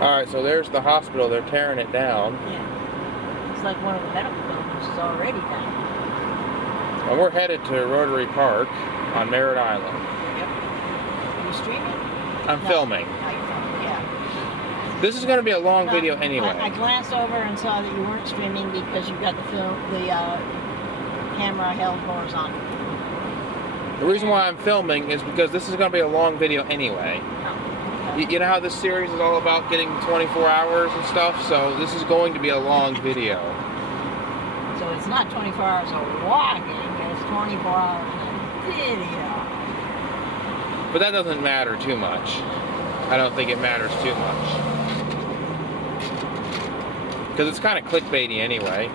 Alright, so there's the hospital. They're tearing it down. Yeah. It's like one of the medical buildings is already down. And we're headed to Rotary Park on Merritt Island. Yep. Are you streaming? I'm No. filming. No, you're filming, yeah. This is going to be a long video anyway. I glanced over and saw that you weren't streaming because you've got the camera held horizontal. The reason why I'm filming is because this is going to be a long video anyway. You know how this series is all about getting 24 hours and stuff? So this is going to be a long video. So it's not 24 hours of walking, it's 24 hours of video. But that doesn't matter too much. I don't think it matters too much. Because it's kind of clickbaity anyway.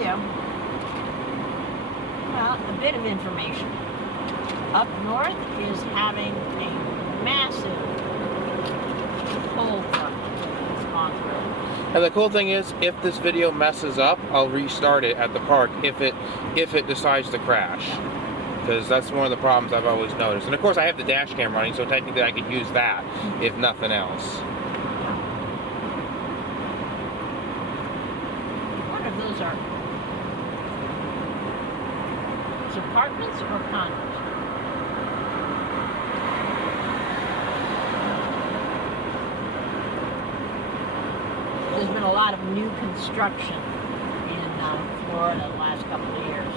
Yeah. Well, a bit of information. Up north is having a massive cold front that's gone through. And the cool thing is, if this video messes up, I'll restart it at the park if it decides to crash. Because that's one of the problems I've always noticed. And of course I have the dash cam running, so technically I could use that, if nothing else. What if those are apartments or condos? There's been a lot of new construction in Florida the last couple of years.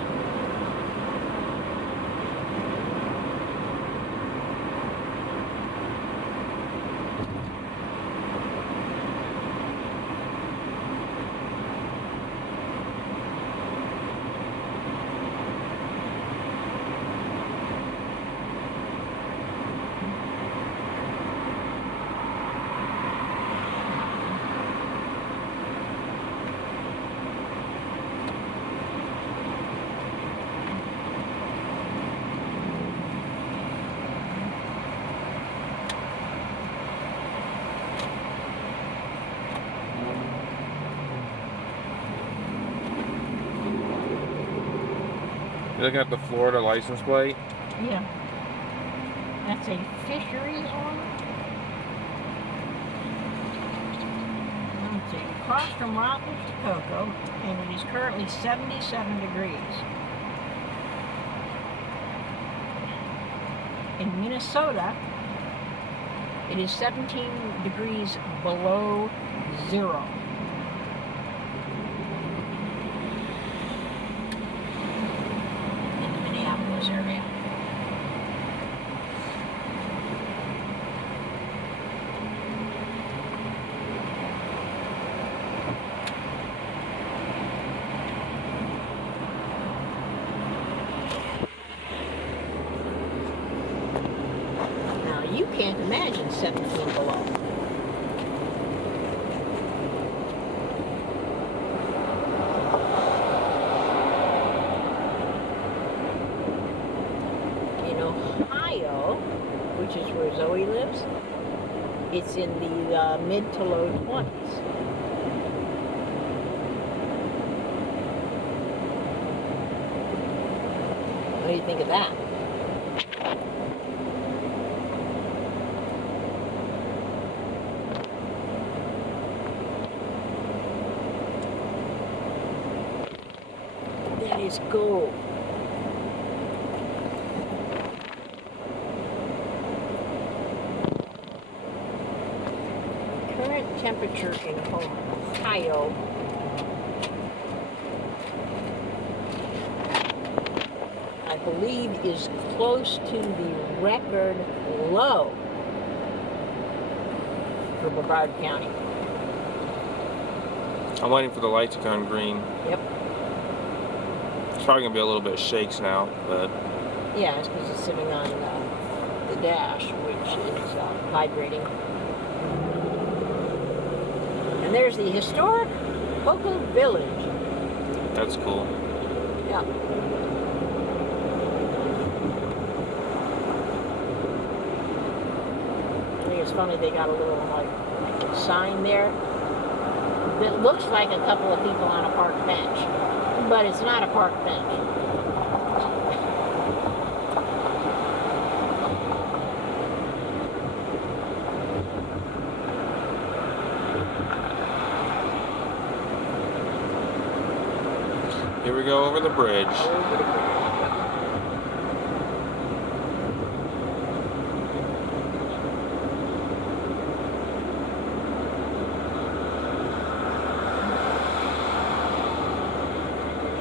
You're looking at the Florida license plate? Yeah. That's a fisheries owner. Let's see. Across from Rockledge to Cocoa, and it is currently 77 degrees. In Minnesota, it is 17 degrees below zero. In the Minneapolis area. Now you can't imagine 17 below. Ohio, which is where Zoe lives, it's in the mid to low 20s. What do you think of that? That is gold. Temperature in Ohio I believe is close to the record low for Brevard County. I'm waiting for the light to turn green. Yep. It's probably going to be a little bit of shakes now, but... Yeah, it's because it's sitting on the dash, which is vibrating. And there's the historic Cocoa Village. That's cool. Yeah. I think it's funny they got a little like sign there that looks like a couple of people on a park bench, but it's not a park bench. Here we go over the bridge. Over the bridge.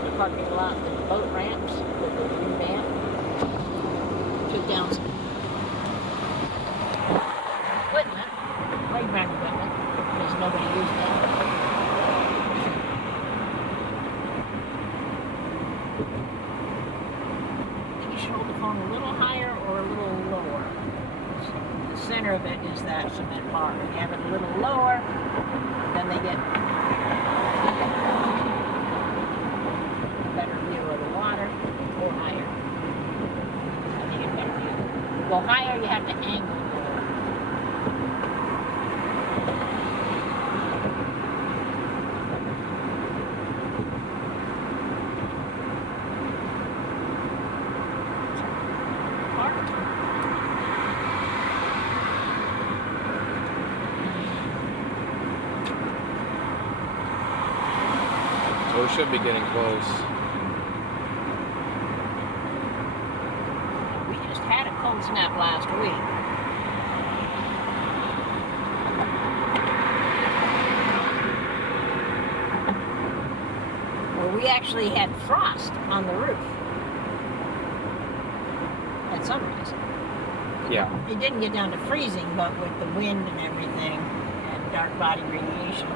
The parking lot, the boat ramps that they revamped. Took down some equipment, playground equipment, because nobody used it. You should hold the phone a little higher or a little lower. The center of it is that cement bar. If you have it a little lower, then they get a better view of the water, or higher. I think it's better view. Go higher, you have to angle lower. So we should be getting close. We just had a cold snap last week. Well, we actually had frost on the roof at sunrise. Yeah. It didn't get down to freezing, but with the wind and everything and dark body radiation.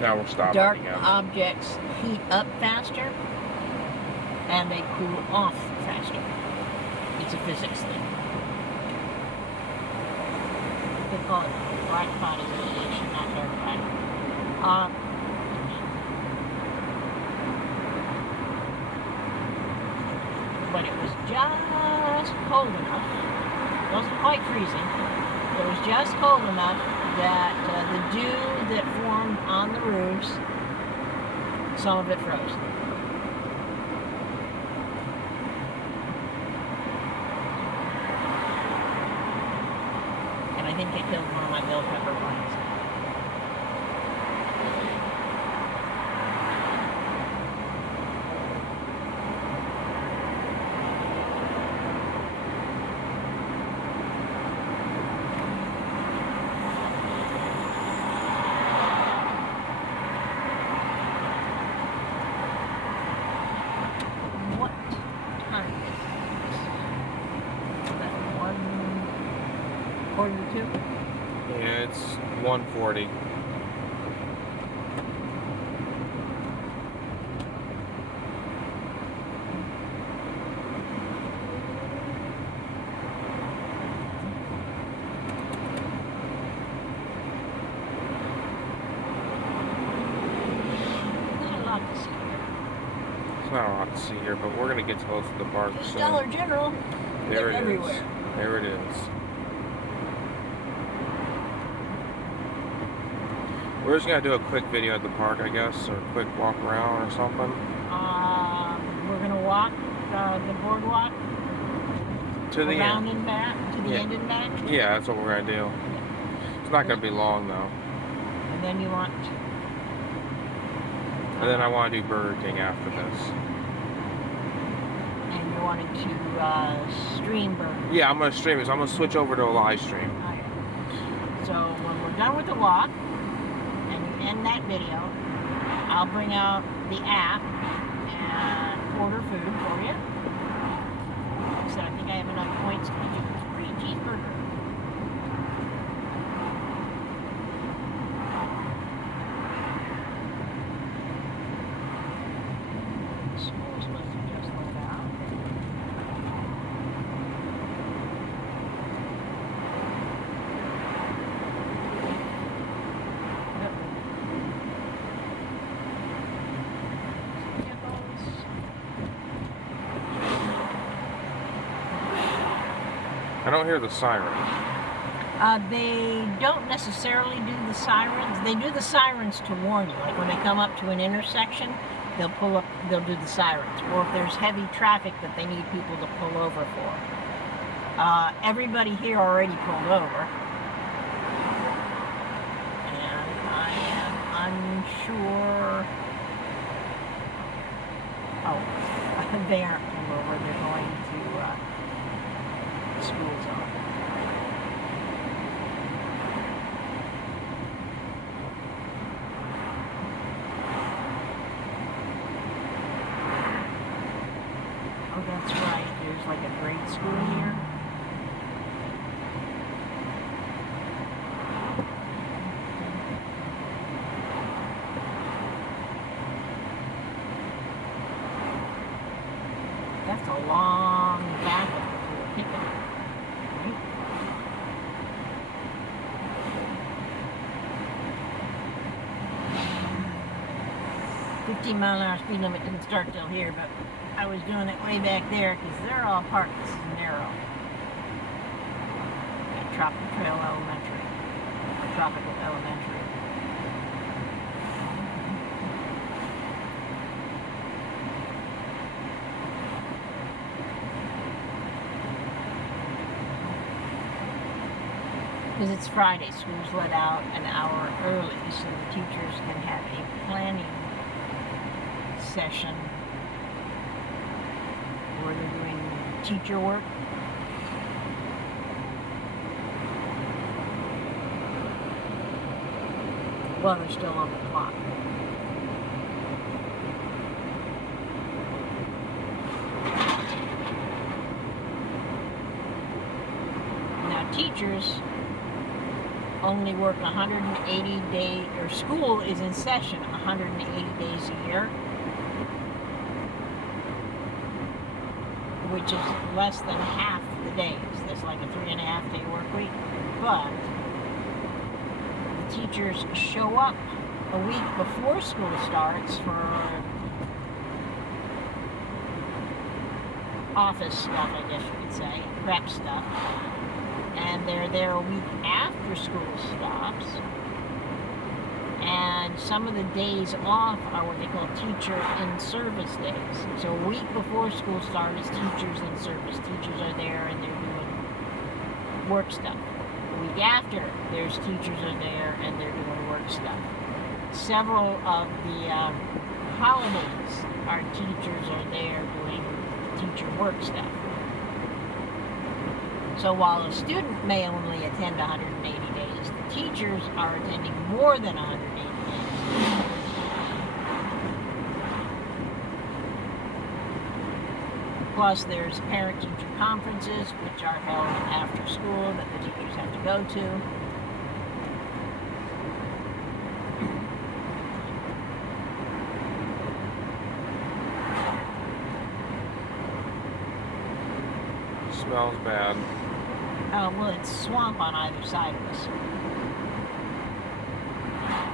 Now we're stopping Dark again. objects heat up faster and they cool off faster. It's a physics thing. They call it black body radiation, not dark body. But it was just cold enough. It wasn't quite freezing. It was just cold enough that the dew that formed on the roofs, some of it froze. And I think it killed one of my bell pepper plants. What time is it? Is that 1:42? Yeah, it's 1:40. Not a lot to see here. It's not a lot to see here, but we're gonna get close to the park This soon. Dollar General, There they're it is. everywhere. There it is. We're just gonna do a quick video at the park, I guess, or a quick walk around or something. We're gonna walk the boardwalk To the around end. and back, to the Yeah. end and back, Yeah, that's what we're gonna do. It's not gonna be long though. and then you want And then I want to do Burger King after this. and you wanted to stream burger. Yeah, I'm gonna stream it. So I'm gonna switch over to a live stream. Okay. So when we're done with the walk and you end that video, I'll bring out the app and order food for you. So I think I have enough points to get you a free cheeseburger. School's supposed to just let out. Yep. Hippos. I don't hear the siren. They don't necessarily do the sirens. They do the sirens to warn you. Like when they come up to an intersection, they'll pull up, they'll do the sirens. Or if there's heavy traffic that they need people to pull over for. Everybody here already pulled over. And I am unsure. Oh, they aren't pulled over. They're going to the school zone. Oh, that's right. There's like a grade school here. That's a long back to a pickup, right? "50-mile-an-hour speed limit didn't start till here, but I was doing it way back there because they're all parked. This is narrow." At Tropical Trail Elementary. Or Tropical Elementary. Because it's Friday, school's let out an hour early, so the teachers can have a planning session where they're doing teacher work. Well, they're still on the clock. Now, teachers only work 180 days, or school is in session 180 days a year, which is less than half the days. That's like a 3.5-day work week. But the teachers show up a week before school starts for office stuff, I guess you could say, prep stuff. And they're there a week after school stops. And some of the days off are what they call teacher in service days. So a week before school starts, teachers in service. Teachers are there and they're doing work stuff. A week after, there's teachers are there and they're doing work stuff. Several of the holidays, our teachers are there doing teacher work stuff. So while a student may only attend 180 days, the teachers are attending more than 180 days. Plus, there's parent-teacher conferences, which are held after school that the teachers have to go to. Smells bad. Well, it's swamp on either side of us.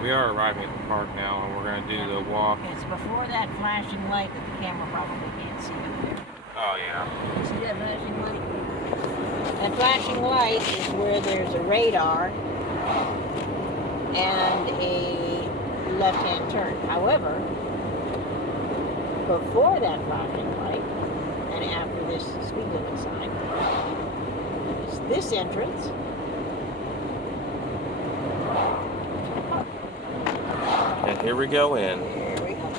We are arriving at the park now, and we're going to do the walk. It's before that flashing light that the camera probably can't see up there. Oh, yeah. See that flashing light? That flashing light is where there's a radar and a left-hand turn. However, before that flashing light and after this speed limit sign is this entrance. And here we go in. Here we go.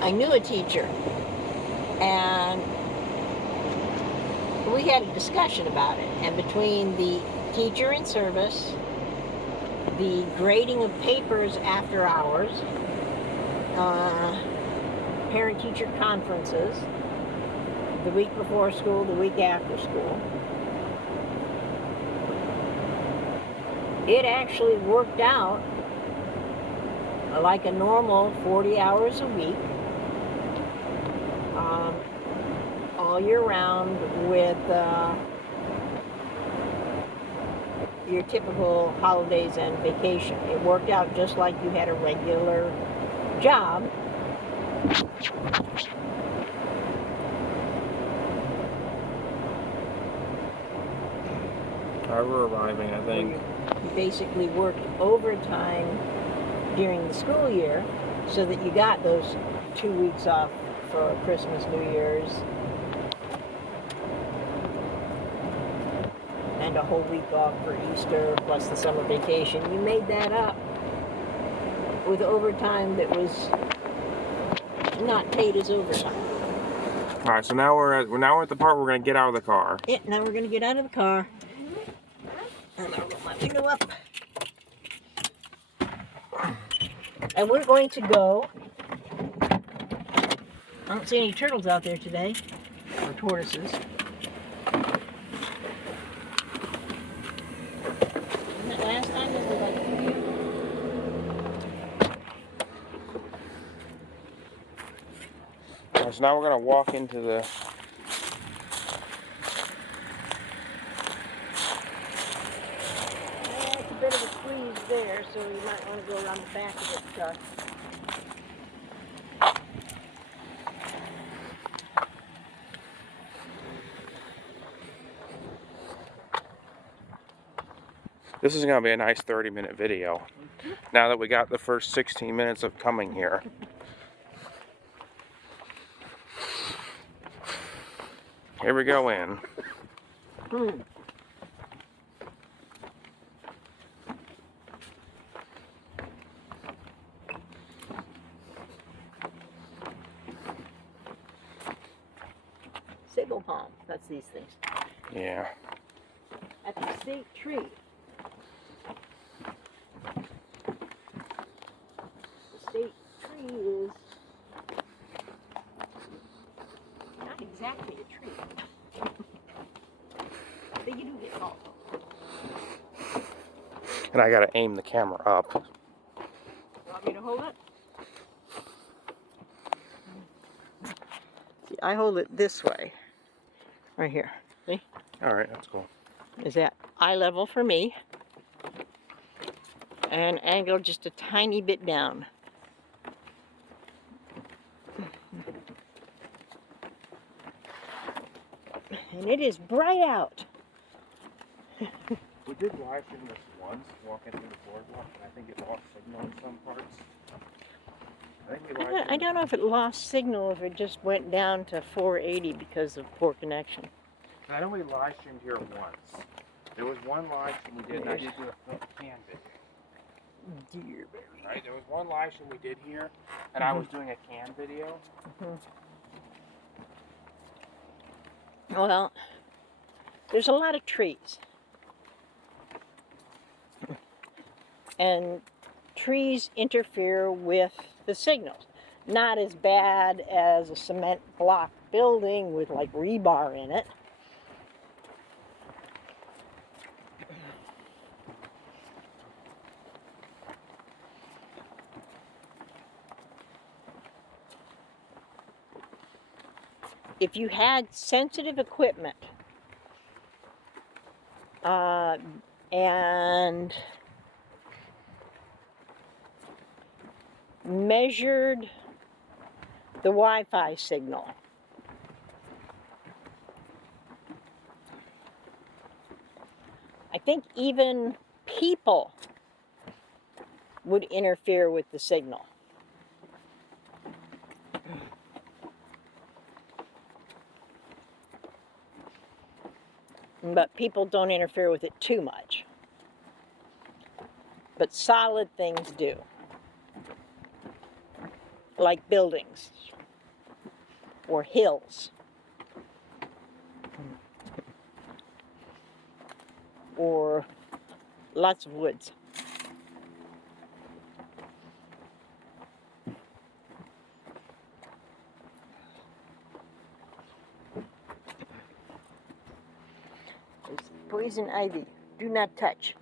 I knew a teacher, and we had a discussion about it. And between the teacher in service, the grading of papers after hours, parent-teacher conferences, the week before school, the week after school, it actually worked out like a normal 40 hours a week, all year round, with your typical holidays and vacation. It worked out just like you had a regular job. We're arriving, I think. You basically worked overtime during the school year so that you got those 2 weeks off for Christmas, New Year's, planned a whole week off for Easter plus the summer vacation. You made that up with overtime that was not paid as overtime. All right, so now we're at the part where we're gonna get out of the car. Yeah, now we're gonna get out of the car. And I'll roll my window up. And we're going to go. I don't see any turtles out there today, or tortoises. Wasn't it last time there were like 3 of them? All right, so now we're gonna walk into the. It's a bit of a squeeze there, so you might want to go around the back of it, Chuck. This is gonna be a nice 30-minute video. Now that we got the first 16 minutes of coming here. Here we go in. Sago palm, that's these things. Yeah. At the state tree. The state tree is not exactly a tree. But you do get tall. And I gotta aim the camera up. Want me to hold it? See, I hold it this way. Right here. See? All right, that's cool. Is at eye level for me. And angle just a tiny bit down. And it is bright out. We did live stream this once, walking through the boardwalk, and I think it lost signal in some parts. I don't know if it lost signal, if it just went down to 480 because of poor connection. I know we live streamed here once. There was one live stream we did, and I did do a can video. Dear baby. Right? There was one live stream we did here, and I was doing a can video. Well, there's a lot of trees. And trees interfere with the signals. Not as bad as a cement block building with like rebar in it. If you had sensitive equipment and measured the Wi-Fi signal, I think even people would interfere with the signal. But people don't interfere with it too much. But solid things do. Like buildings or hills or lots of woods. There's poison ivy. Do not touch.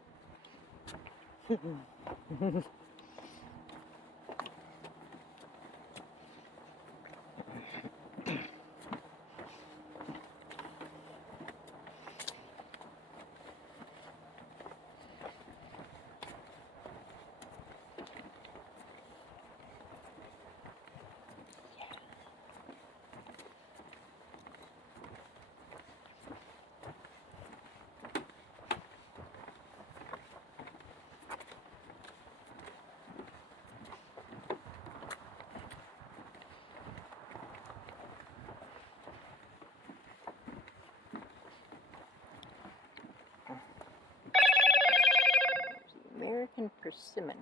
persimmon.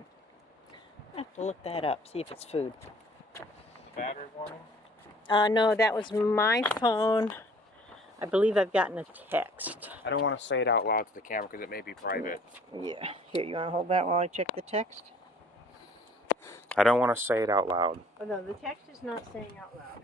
I have to look that up, see if it's food. Battery warning? No, that was my phone. I believe I've gotten a text. I don't want to say it out loud to the camera because it may be private. Yeah. Here, you want to hold that while I check the text? I don't want to say it out loud. Oh, no, the text is not saying out loud.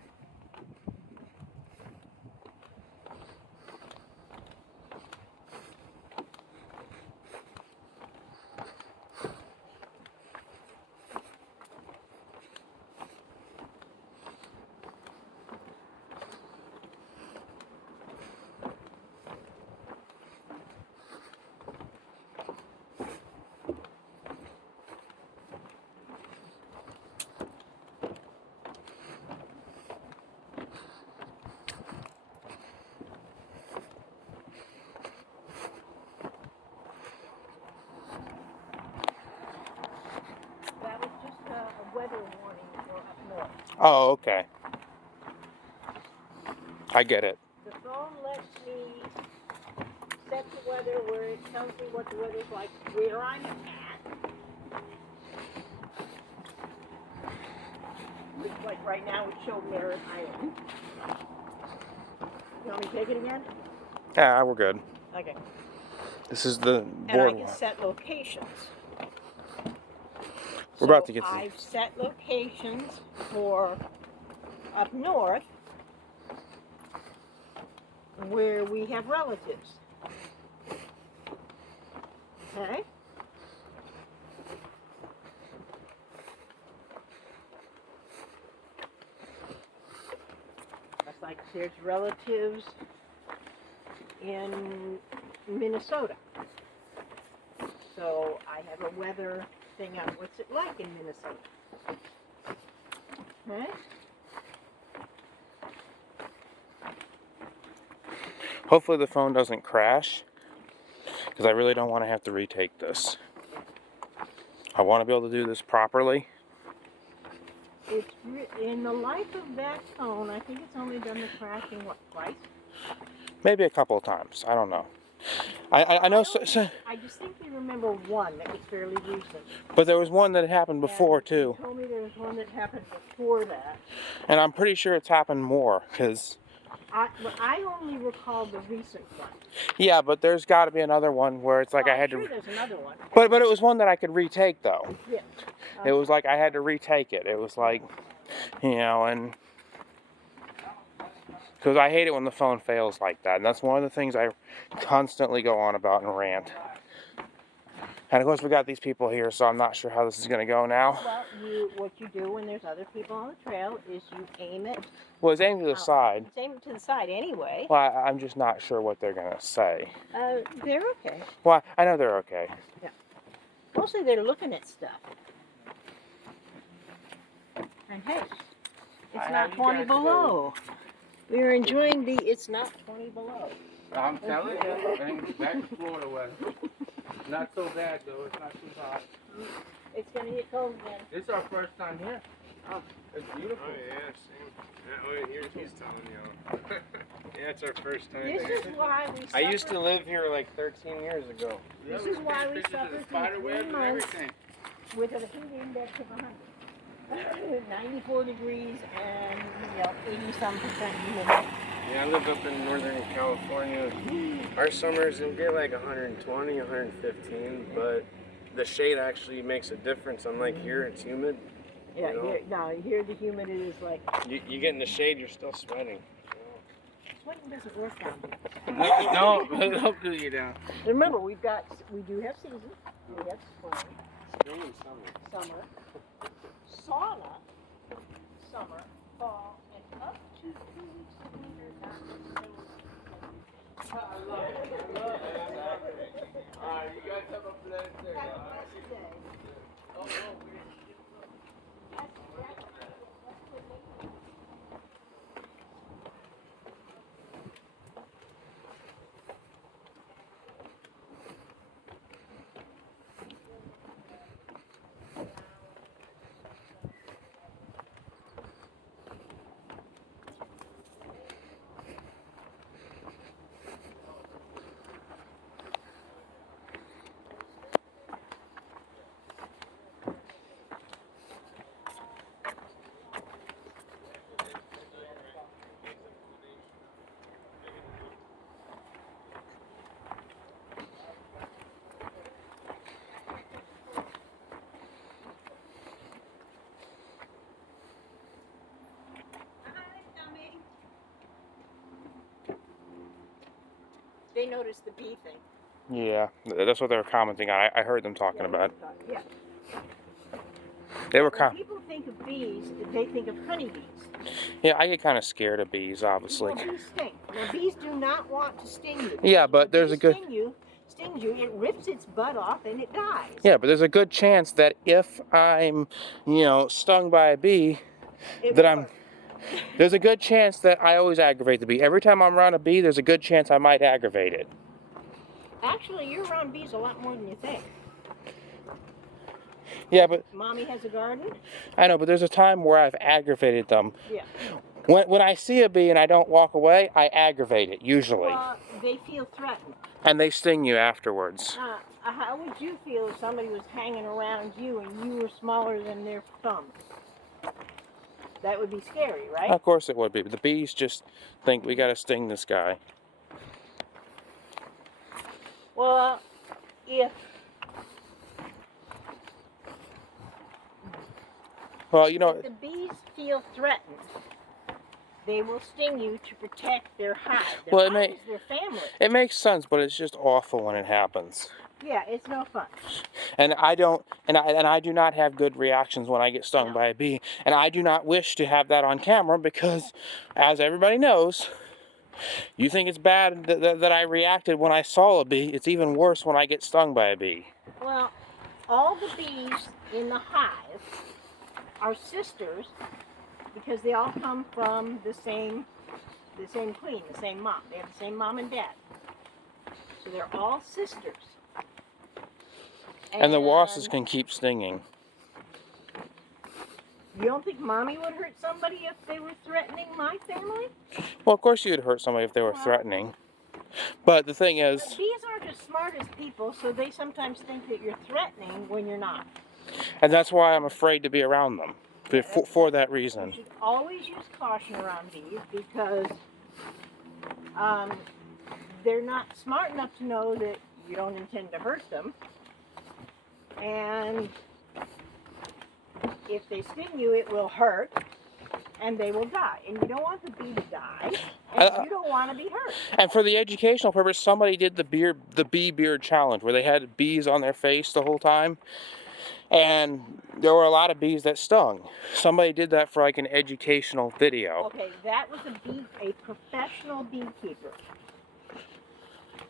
That was just a weather warning for up north. Oh, okay. I get it. The phone lets me set the weather where it tells me what the weather's like where I'm at. Which, like right now, it showed Merritt Island. You want me to take it again? Yeah, we're good. Okay. This is the And I board. can set locations. We're about to get to- I've set locations for up north where we have relatives. Okay? That's like there's relatives in Minnesota. So I have a weather thing on what's it like in Minnesota. Okay? Hopefully the phone doesn't crash because I really don't want to have to retake this. I want to be able to do this properly. It's in the life of that phone, I think it's only done the crashing, what, twice? Maybe a couple of times. I don't know. I know, I distinctly remember one that was fairly recent. but there was one that happened before And too, you told me there was one that happened before that. and I'm pretty sure it's happened more. Cause I only recall the recent one. yeah, but there's got to be another one where it's like Well, I had I'm to. sure there's another one. But it was one that I could retake though. Yeah. It was like I had to retake it. It was like, you know, and because I hate it when the phone fails like that, and that's one of the things I constantly go on about and rant. And of course we got these people here, so I'm not sure how this is going to go now. Well, what you do when there's other people on the trail is you aim it. Well, it's aimed to the side. It's aimed to the side anyway. Well, I'm just not sure what they're going to say. They're okay. Well, I know they're okay. Mostly they're looking at stuff. And hey, it's not 20 below. We were enjoying the it's not 20 below. I'm telling you, back to Florida weather. Not so bad though, it's not too hot. It's going to get cold again. This is our first time here. Oh. It's beautiful. Oh yeah, same. Yeah, he's telling you. Yeah, it's our first time. This there. is why we suffered. I used to live here like 13 years ago. This is why we suffered spider for web 3 and months everything. with a heat index of 100. 94 degrees and 80-some% humidity. Yeah, I live up in Northern California. Our summers will get like 120, 115, but the shade actually makes a difference. Unlike here, it's humid. Yeah, You know? here the humidity is like, You get in the shade, you're still sweating. sweating doesn't work down here. Don't cool you down. Remember, we do have seasons. We have spring, Spring and summer. summer, sauna, summer, fall, and up to 2 weeks of winter, not necessarily. I love it. Alright, you guys have a blessed day. Have a blessed day. They noticed the bee thing. Yeah, that's what they were commenting on. I heard them talking about. Yeah. They were When people think of bees, they think of honeybees. Yeah, I get kind of scared of bees, obviously. Well, bees sting. Now, bees do not want to sting you. Yeah, but there's a good... Stings you, it rips its butt off and it dies. Yeah, but there's a good chance that if I'm, stung by a bee, there's a good chance that I always aggravate the bee. Every time I'm around a bee, there's a good chance I might aggravate it. Actually, you're around bees a lot more than you think. Yeah, but... Mommy has a garden? I know, but there's a time where I've aggravated them. Yeah. When I see a bee and I don't walk away, I aggravate it, usually. Well, they feel threatened. And they sting you afterwards. How would you feel if somebody was hanging around you and you were smaller than their thumb? That would be scary, right? Of course it would be. But the bees just think, we got to sting this guy. Well, if... Well, if the bees feel threatened, they will sting you to protect their hive. Their hive is their family. It makes sense, but it's just awful when it happens. Yeah, it's no fun. And I do not have good reactions when I get stung by a bee. And I do not wish to have that on camera because, as everybody knows, you think it's bad that I reacted when I saw a bee. It's even worse when I get stung by a bee. Well, all the bees in the hive are sisters because they all come from the same queen, the same mom. They have the same mom and dad. So they're all sisters. And the wasps can keep stinging. You don't think Mommy would hurt somebody if they were threatening my family? Well, of course you'd hurt somebody if they were threatening. But the thing is... But bees aren't as smart as people, so they sometimes think that you're threatening when you're not. And that's why I'm afraid to be around them. For that reason. You should always use caution around bees because they're not smart enough to know that you don't intend to hurt them. And if they sting you, it will hurt and they will die. And you don't want the bee to die, and you don't want to be hurt. And for the educational purpose, somebody did the bee beard challenge where they had bees on their face the whole time. And there were a lot of bees that stung. Somebody did that for like an educational video. Okay, that was a professional beekeeper.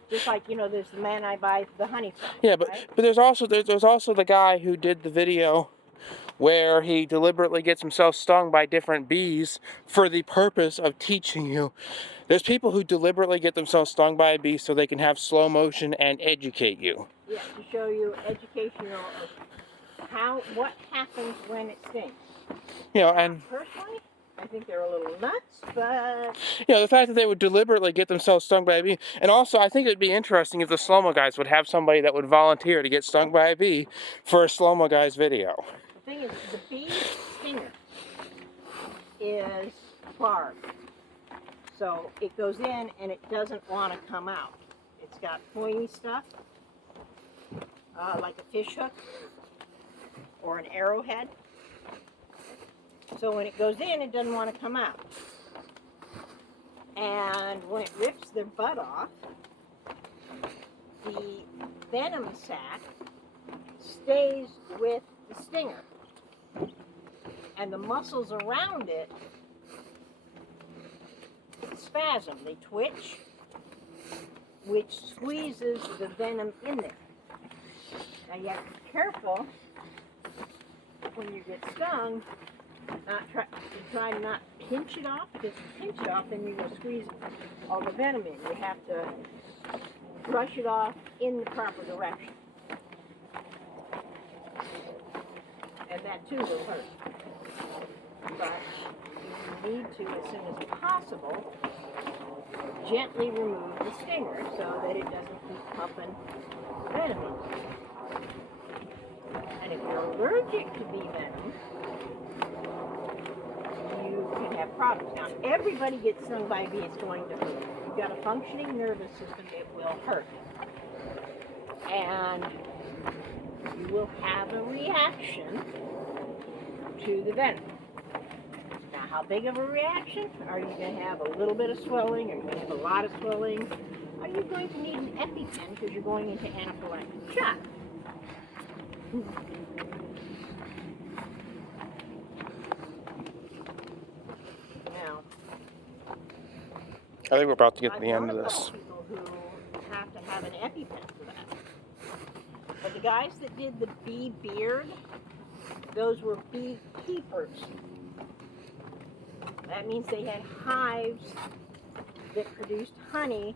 Just like, there's the man I buy the honey from. Yeah, but right? but there's also the guy who did the video where he deliberately gets himself stung by different bees for the purpose of teaching you. There's people who deliberately get themselves stung by a bee so they can have slow motion and educate you. Yeah, to show you educational of what happens when it stings. And personally, I think they're a little nuts, but... the fact that they would deliberately get themselves stung by a bee. And also, I think it would be interesting if the Slow-Mo guys would have somebody that would volunteer to get stung by a bee for a Slow-Mo guys video. The thing is, the bee stinger is barbed. So it goes in and it doesn't want to come out. It's got pointy stuff, like a fish hook or an arrowhead. So when it goes in, it doesn't want to come out. And when it rips their butt off, the venom sac stays with the stinger. And the muscles around it spasm, they twitch, which squeezes the venom in there. Now you have to be careful when you get stung, try to not pinch it off, because if you pinch it off, then you're going to squeeze all the venom in. You have to brush it off in the proper direction. And that too will hurt. But you need to, as soon as possible, gently remove the stinger so that it doesn't keep pumping venom in. And if you're allergic to bee venom, you can have problems. Now, everybody gets stung by a bee, it's going to hurt. If you've got a functioning nervous system, it will hurt. And you will have a reaction to the venom. Now, how big of a reaction? Are you going to have a little bit of swelling? Are you going to have a lot of swelling? Are you going to need an EpiPen because you're going into anaphylactic shock? Now, I think we're about to get to I've the end known of a this. couple people who have to have an EpiPen for that. But the guys that did the bee beard, those were beekeepers. That means they had hives that produced honey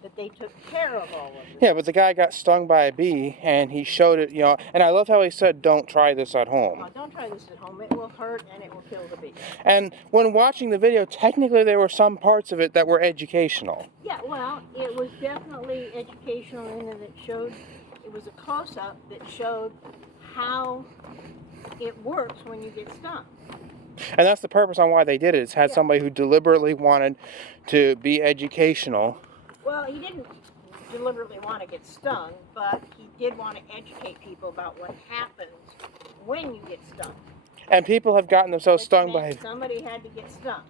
that they took care of all of it. Yeah, but the guy got stung by a bee, and he showed it, and I love how he said, don't try this at home. Don't try this at home. It will hurt and it will kill the bee. And when watching the video, technically there were some parts of it that were educational. Yeah, well, it was definitely educational in that it was a close-up that showed how it works when you get stung. And that's the purpose on why they did it. It's had Yeah. somebody who deliberately wanted to be educational. Well, he didn't deliberately want to get stung, but he did want to educate people about what happens when you get stung. And people have gotten themselves Which stung meant by somebody had to get stung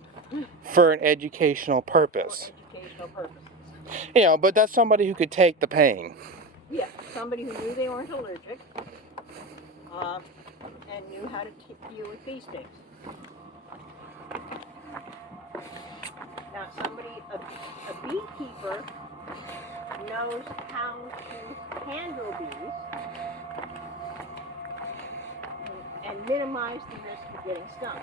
for an educational for purpose. educational purposes. But that's somebody who could take the pain. Yeah, somebody who knew they weren't allergic and knew how to deal with bee stings. Now, a beekeeper knows how to handle bees and minimize the risk of getting stung.